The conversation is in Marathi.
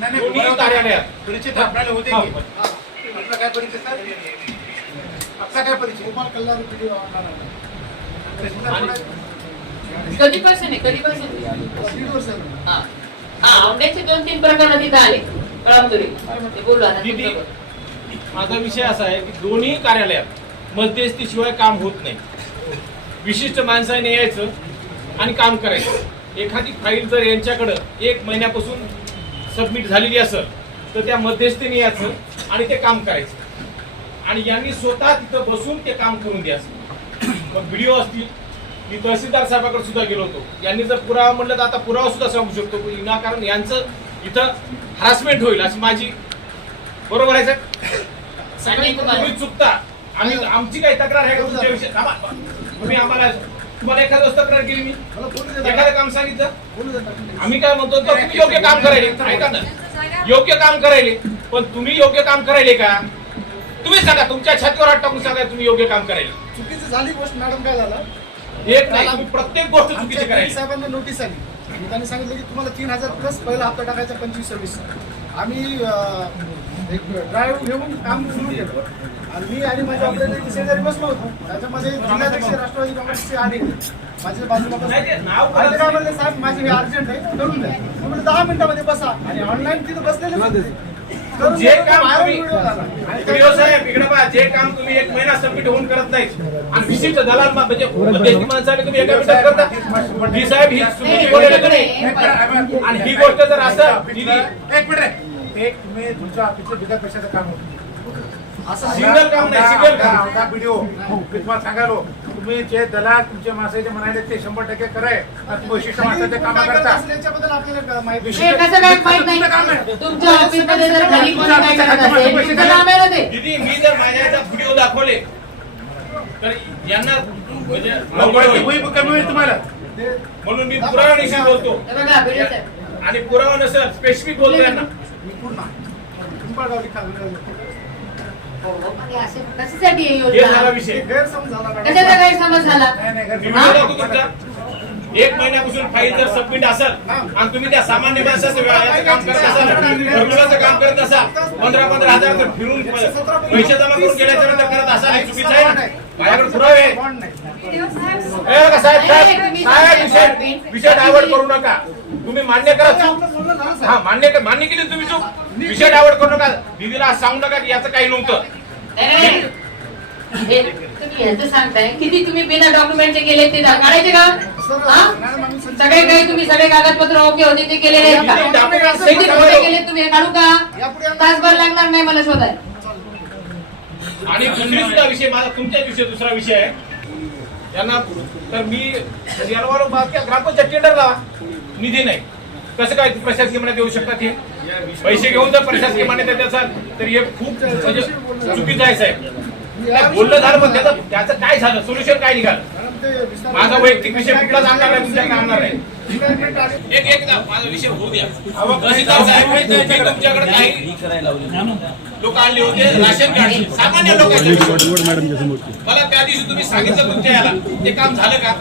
नाही, नाही, दोन्ही. कार्यालयात. परिचित आपल्याला होते हा. की? आपला काय परिचय सर आपला काय परिचय गोपाल कल्लार व्हिडिओ कधीपासून आहे? कधीपासून. हा. हा आंब्याचे दोन तीन प्रकार तिथे आले. कळमनुरी. ते बोलू आता. माझा विषय असा आहे की दोन्ही कार्यालयात मध्यस्थीशिवाय काम होत नाही. विशिष्ट माणसाने यायचं आणि काम करायचं. एखादी फाईल जर यांच्याकडं एक महिन्यापासून सबमिट झालेली असेल तर त्या मध्यस्थीने यायचं आणि ते काम करायचं. आणि यांनी स्वतः तिथं बसून ते काम करून द्यायचं. मग व्हिडिओ असतील मी तहसीलदार साहेबाकडे सुद्धा गेलो होतो. यांनी जर पुरावा म्हणलं तर आता पुरावा सुद्धा सांगू शकतो. विनाकारण यांचं इथं हरासमेंट होईल अशी माझी बरोबर आहे साहेब? कुमार. तुम्ही चुकता. आम्ही आमची काही तक्रार आहे का तुमच्याविषयी. तुम्ही आम्हाला तुम्हाला वेळेस तक्रार केली मी. एखादं काम सांगितलं. आम्ही काय म्हणतो तर तुम्ही योग्य काम करायले. ऐका ना. योग्य काम करायले. पण तुम्ही योग्य काम करायले का? तुम्ही सांगा तुमच्या छातीवर हात टाकून सांगा तुम्ही योग्य काम करायले. चुकीची झाली गोष्ट मॅडम काय झालं? एक नाही प्रत्येक गोष्ट चुकीची करायली. साहेबांना नोटीस आली. आणि त्यांनी सांगितलं की तुम्हाला तीन हजार प्लस पहिला हप्ता टाकायचा पंचवीस सव्वीस. आम्ही एक ड्राईव्ह घेऊन काम सुरू केलं. आणि मी आणि माझ्या शेजारी बसलो होतो त्याच्यामध्ये जिल्हाध्यक्ष राष्ट्रवादी काँग्रेसचे आले माझ्या बाजूला नाही, ते नाव बसले. आणि ते काय म्हणले साहेब माझे हे अर्जंट आहे करून द्या. मी म्हणलं दहा मिनिटामध्ये बसा. आणि ऑनलाईन तिथं बसलेले जे काम पहा जे काम तुम्ही एक महिना सबमिट होऊन करत नाही आणि विशिष्ट दलाल मा- म्हणजे माणसाने तुम्ही एका मिनिटात करता. ही साहेब ही चुकीची बोलायला का नाही. आणि ही गोष्ट जर असं दिली एक मिनिट. रे. एक तुम्ही तुमच्या ऑफिसचं बिगर पैशाचं काम होतं. असं सिंगल काम नाही, सिंगल काम. व्हिडिओ मी तुम्हाला सांगालो तुम्ही जे दलाल तुमचे माणसं जे म्हणाले ते शंभर टक्के तुम्ही वैशिष्ट्य माणसाचे काम करत. हे दिदी मी जर माझ्या व्हिडिओ दाखवले तर यांना म्हणजे. कमी होईल तुम्हाला. म्हणून मी पुरावा निश्चित बोलतो. हे. आणि पुरावा नसेल स्पेसिफिक बोलतो यांना. असे कशासाठी योजना. कशाचा गैरसमज झाला एक महिन्यापासून फाईल जर सबमिट असेल आणि तुम्ही त्या सामान्य माणसाचं व्यायाचं काम करत असाल घरकुलाचं काम करत असाल पंधरा पंधरा हजार जर फिरून पैसे जमा करून गेल्याच्यानंतर करत असाल हे चुकीचं आहे माझ्याकडे पुरावे साहेब साहेब विषय? विषय डायव्हर्ट करू नका. तुम्ही मान्य करा चूक. हा. मान्य मान्य केली तुम्ही चूक. विषय डायव्हर्ट करू नका. दीदीला सांगू नका की याचं काही नव्हतं. हे तुम्ही सांगताय. किती तुम्ही बिना डॉक्युमेंटचे केले ते काढायचे का? हा? सगळे काही तुम्ही सगळे कागदपत्र ओके होते ते केलेले आहेत का? किती खोटे केले तुम्ही? हे काढू का? तासभर लागणार नाही मला शोधाय आणि दुसरी सुद्धा विषय? माझा तुमच्या विषय दुसरा विषय आहे. यांना तर मी याला बाकी ग्रामपंचायत टेंडर लावा निधी नाही. कसं काय प्रशासकीय मान्यता देऊ शकतात हे? पैसे घेऊन जर प्रशासकीय मान्यता देत असाल तर हे खूप म्हणजे चुकीचं आहे साहेब. बोललं झालं पण त्याचं त्याचं काय झालं? सोल्युशन काय निघालं? माझा वैयक्तिक विषय कुठला सांगणार नाही तुमच्याकडे आणणार आली. एक एकदा माझा विषय होऊ द्या. तहसीलदार साहेब मी तुमच्याकडे काही लोक आणले होते राशन कार्ड. सामान्य लोकांचे मला त्या दिवशी तुम्ही सांगितलं तुमच्या याला. ते काम झालं का?